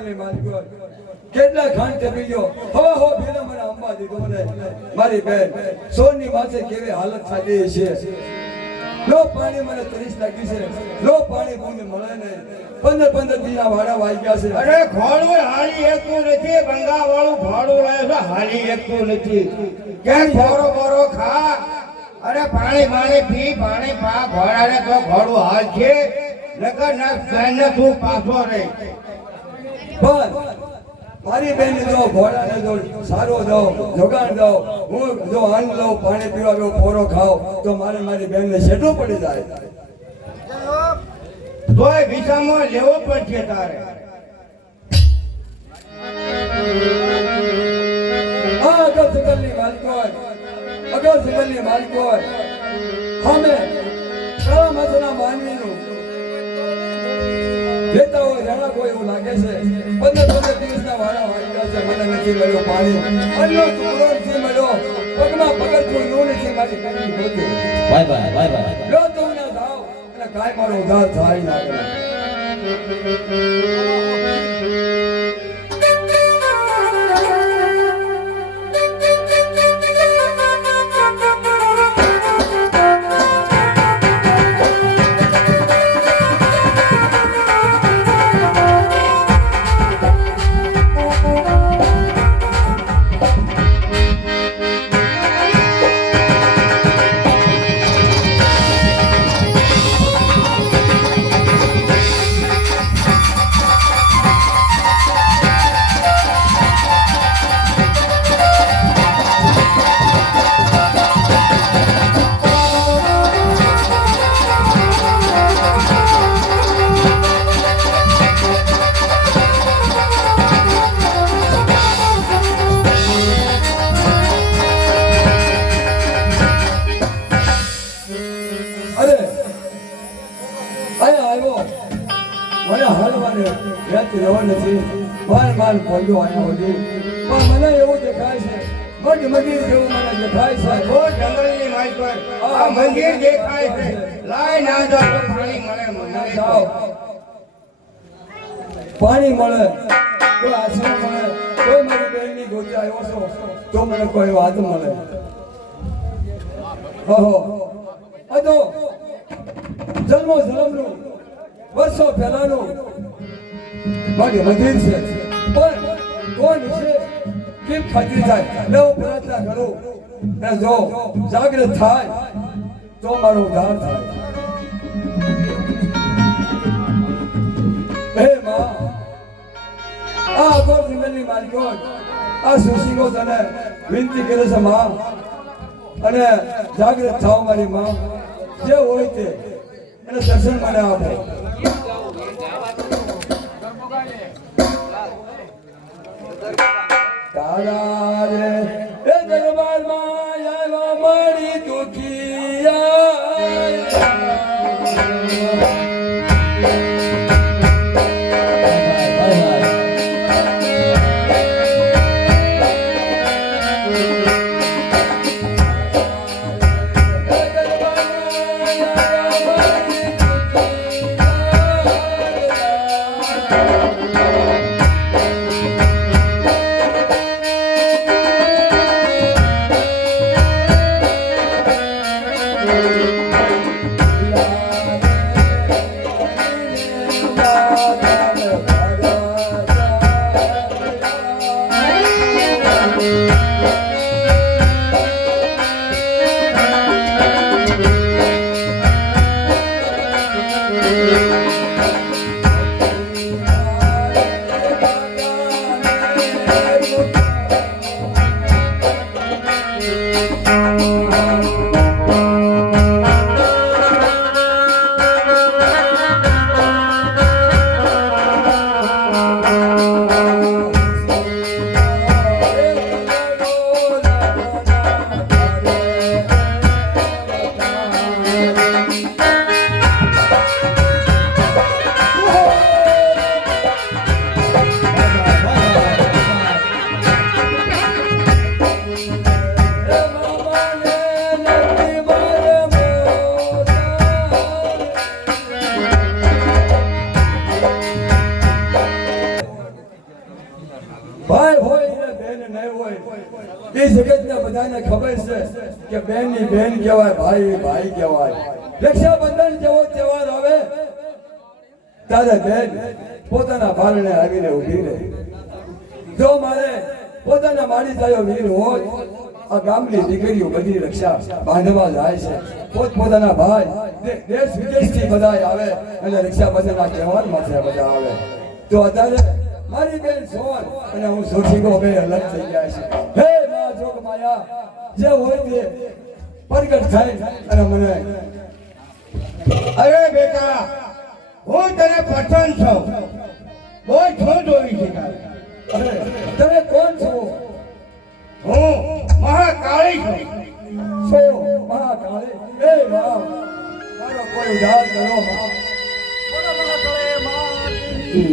જંગલની માલિકો કેટલા ખાન ટેપી ગયો હો ભેલા મને અંબા દીધો મને મારી બેન સોનની માથે કેવી હાલત થાતી છે લો પાણી મને 30 લાગી છે લો પાણી ભૂમિ મળે ને 15 દીના વાડા વાઈ ગયા છે અરે ઘોડું હાલી એકતું નથી બંગા વાળું ઘોડું લાવ્યો છે હાલી એકતું નથી કે બોરો ખા અરે પાણી પી પાણી પા ઘોડાને તો ઘોડું હાલ છે નકર ના ગાયને તું પાછો રે બસ મારી બેન જો ઘોડાને જો સારો દો જોગાણ દો હું જો અન્ન લઉં પાણી પીવા દો પોરો ખાવ તો મારી બેનને શેઠું પડી જાય તોય વિસામાં લેવો પડશે તારે અગર જંગલની માલિકો અમે કળા માથાના માનવીનું લેતા હોય રણા કોઈ એવું લાગે છે 15 દિવસના વાળા વાગ્યા છે મને નથી મળ્યો પાણી અન્નો ટુકડો નથી મળ્યો પગમાં પગથિયું નું નથી મારી બેનની ગોતી બાય લો તો ના જાવ અને કાય મારો ઉધાર થાય ના કરે માલ પડ્યો આયા હોતી પણ મને એવું દેખાય છે મંદિર જેવું મને દેખાય છે ઓ જંગલની માઈ પર આ મંદિર દેખાય છે લાય ના જાવ પાણી મળે મને જાઓ પાણી મળે કોઈ આશ્રમ મળે કોઈ મારી બહેનની ગોતી આવ્યો છો તો મને કોઈ વાત મળે ઓહો અદો જન્મનું વર્ષો પહેલાનું મારી મંદિર છે પણ કોણ છે કેમ ખાતરી થાય નવો પ્રાર્થના કરું અને જો જાગૃત થાય તો મારો ઉદ્ધાર થાય હે માં આ અઘોર જંગલની માલિકો આ સુશીલો તને વિનંતી કરે છે માં અને જાગૃત થાવ મારી માં જે હોય તે એને દર્શન મને આપો તારા રે એ દરબારમાં આવ્યા મારી દુખિયા નહીં હોય એ જગતના બધાને ખબર છે કે બેનની બેન કહેવાય, ભાઈ ભાઈ કહેવાય. રક્ષાબંધન જેવો તહેવાર આવે ત્યારે બેન પોતાના બારણે આવીને ઊભી રહે. જો મારે પોતાના માડી થયો વીર હોય, આ ગામની દીકરીઓ બધી રક્ષા બાંધવા જાય છે. પોતાના ભાઈ દેશ વિદેશથી બધા આવે અને રક્ષાબંધનના તહેવાર માટે બધા આવે. તો અત્યારે મારી બેન સોન અને હું સોશીગો બે અલગ થઈ ગયા છે. હે મા જોગ માયા, જે હોય તે પ્રગટ થાય અને મને. અરે બેટા, હું તને પસંદ છું. બોલ શું જોઈ છે તારે? અરે તમે કોણ છો? હું મહાકાળી છું. છો મહાકાળી? હે મા, મારો કોઈ ઉદ્ધાર કરો મા.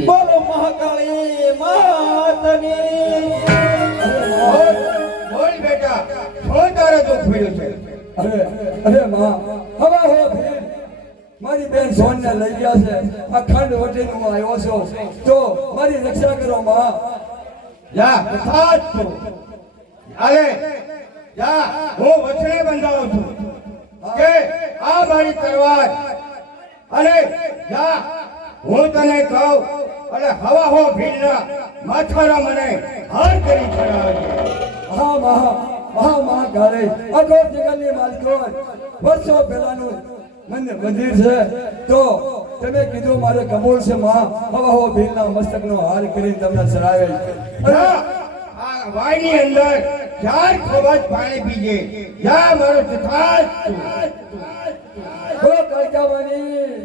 બોલો મહાકાળી માતની. બોલ બોલ બેટા, શું તારે દુઃખ પડ્યું છે? અરે માં, હવા હો ભીડ મારી બેન સોનને લઈ ગયા છે. આ ખંડ વટીને હું આવ્યો છું, તો મારી રક્ષા કરો માં. જા તથાત તું. અરે જા, હું વચને બંધાવું છું કે આ મારી તલવાર. અને જા, હું તને કહું અને હવા હો ભીડના માથાના મને હાર કરી ચડાવજે. હા મહાકાળી, અઘોર જગતની માલિકોન વર્ષો પહેલાનું મંદિર છે. તો તમે કીધું મારે કબૂલ છે માં. હવા હો ભીડના મસ્તકનો હાર કરીને તમને ચડાવેલ. જા, આ વાયની અંદર ચાર ખોબા પાણી પીજે. જા મારો તથાત તું. બોલો કાળકાવાની.